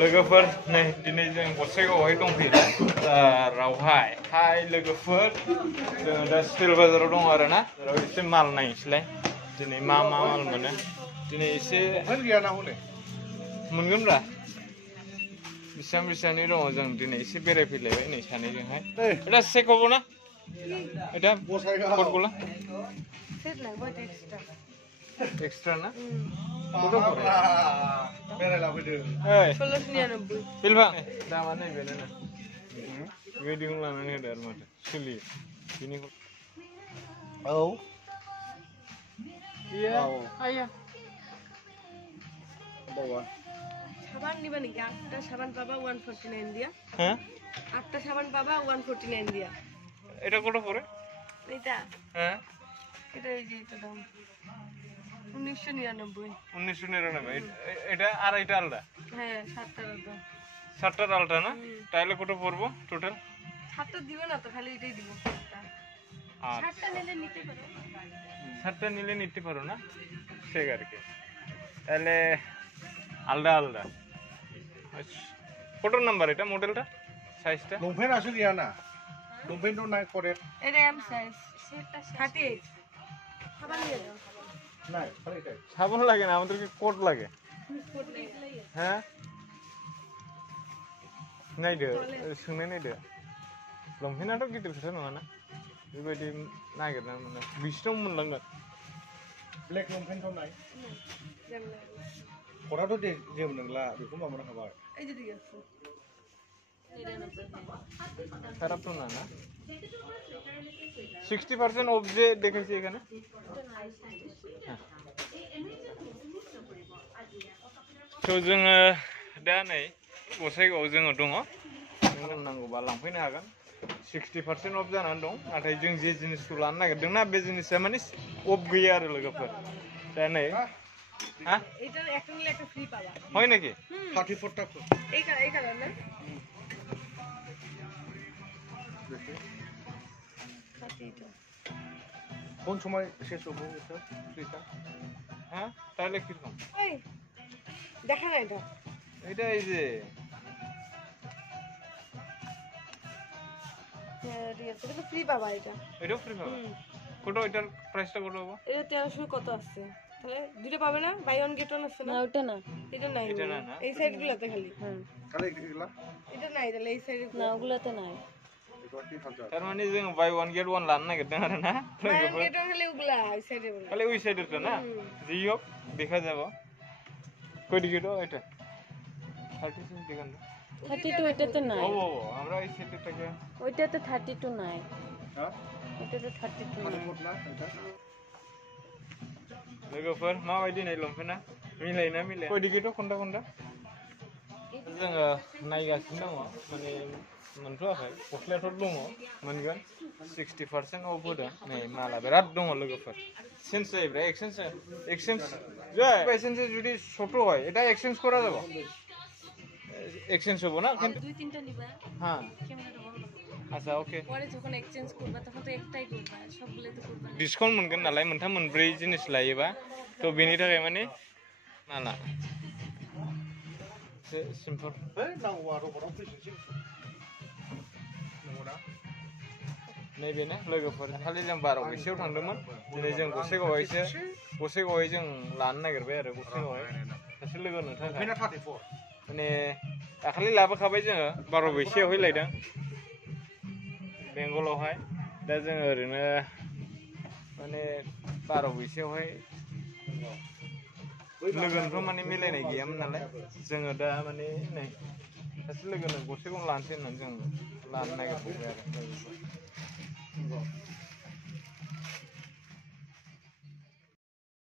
लोगोफोर नै दिनै जों गसाइगावआवहाय दंफैयो रावहाय हाय लोगोफोर जों दा स्टिल बाजाराव दं आरो ना जेराव एसे माल नायनोसैलाय दिनै मा माल मोनो दिनै एसे मोनगोनब्रा बेसेबांनि दङ जों दिनै एसे बेरायफैलायबाय नै सानैजोंहाय এটা চেক হ'ব না এটা কোডগুলো সেট লাগবে এক্সট্রা এক্সট্রা না কত করে বেরালাবৈदो 1699 बिलबा दामा नैबेनो ना वेडिं लानानै होदो आरो माथो सोलियो बिनिखौ औ iya आया बावा সাবান নিবা নাকি আটটা সাবান পাবা 149 দিয়া হ্যাঁ আটটা সাবান পাবা 149 দিয়া এটা কত করে এটা হ্যাঁ এটা এই যে এটা দাম 1999 1999 এটা আর এটা আলাদা হ্যাঁ সাতটার দাম সাতটার আলাদা না তাহলে কত পড়বো টোটাল সাতটা দিবে না তো খালি এটাই দিব সাতটা নিলে নিতে পারো না ঠিক আর কি তাহলে আলাদা আলাদা কত নাম্বার এটা মডেলটা সাইজটা লংপেন্ট আছে গিয়া না লংপেন্ট তো নাই করে এটা এম সাইজ 38 সাবান নিয়ে যাও নাই খালি এটাই সাবান লাগে না আমাদেরকে কোট লাগে হ্যাঁ नायदो सोंनाय नायदो लंपेन्टआथ' गिदिर खोथा नङा ना बेबायदि नागिरना मोनो 20 मोनलांगोन ब्लेक लंपेन्ट दं नाय खराथ' जेबो नंला बेखौ माबानो हाबाय এই যে দিকে আছে খারাপ তো না না 60% অফ যে দেখাইছে এখানে তো जोङो दा नै गसाइगावआव जोङो दङ नों नांगौबा लांफैनो हागोन 60% अफ जानानै दं नाथाय जों जे जिनिसखौ लानो नागिरदों ना बे जिनिसा माने अफ गैया आरो लोगोफोर दा नै हा এটার একটা নিলে একটা ফ্রি পাবা হয় নাকি 34 টাকা এই কালার না কোন সময় শেষ হবে এটা ফ্রিটা হ্যাঁ তাহলে কি রকম এই দেখা না এটা এটা এই যে এটা ফ্রি পাবা এটা এটাও ফ্রি পাবা কত এটার প্রাইসটা কত হবে এটা 1300 কত আছে তাহলে দুটো পাবে না বাই ওয়ান গেট ওয়ান আছে না ওটা না এটা নাই এটা না না এই সাইডগুলোতে খালি হ্যাঁ খালি এগুলা এটা নাই তাহলে এই সাইডে না ওগুলোতে নাই তার মানে जों বাই ওয়ান গেট ওয়ান লানো নাगिरदों आरो ना বাই ওয়ান গেট ওয়ান খালি ওগুলা এই সাইডে বলে খালি ওই সাইডেরটা না জি হোক দেখা যাব কই দিকে তো এটা 36 দেখেন 32 এটাতে নাই ও আমরা এই সাইডেরটাকে ওইটাতে 32 নাই হ্যাঁ এটাতে 32 নাই না এটা लोगोफोर माबायदि नाय लंपेन्टआ मिलायोना मिलाया कय दिकेथ' खन्दा जोङो नायगासिनो दङ माने मोनथ'वाखै गस्लायाथ' दङ मोनगोन 60% अफ होदों नै माला बिराद दङ लोगोफोर চেঞ্জ जायोब्रा एक्सचेंज যায় বাইচেন্সে যদি ছোট হয় এটা এক্সচেঞ্জ করা যাব এক্সচেঞ্জ হবে না কিন্তু দুই তিনটা নিবা হ্যাঁ ক্যামেরাটা বন্ধ আচ্ছা ওকে পরে যখন এক্সচেঞ্জ করবা তখন তো একটাই করবা সবগুলো তো করবা डिसकाउन्ट मोनगोन नालाय मोनथाम मोनब्रै जिनिस लायोबा तो बेनि थाखाय माने माला सिम्पल नांगौबा रबराव फैसिगोन नंगौना नैबेनो लोगोफोर खालि जों 12 बैसोआव थांदोंमोन दिनै जों गसाइगावआवहाय जों लानो नागिरबाय आरो गसाइगावआवहाय सासे लोगोनो थाखाय फैना 34 माने दाखालि लाबोखाबाय जोङो 12 बैसोआवहाय लायदों बेंगलावहाय दा जोङो ओरैनो माने 12 बैसोआवहाय लोगोनोथ' माने मिलायनाय गैयामोन नालाय जोङो दा माने नै सासे लोगोनो गसाइगावआव लानोसै होननानै जों लानो नागिरबाय आरो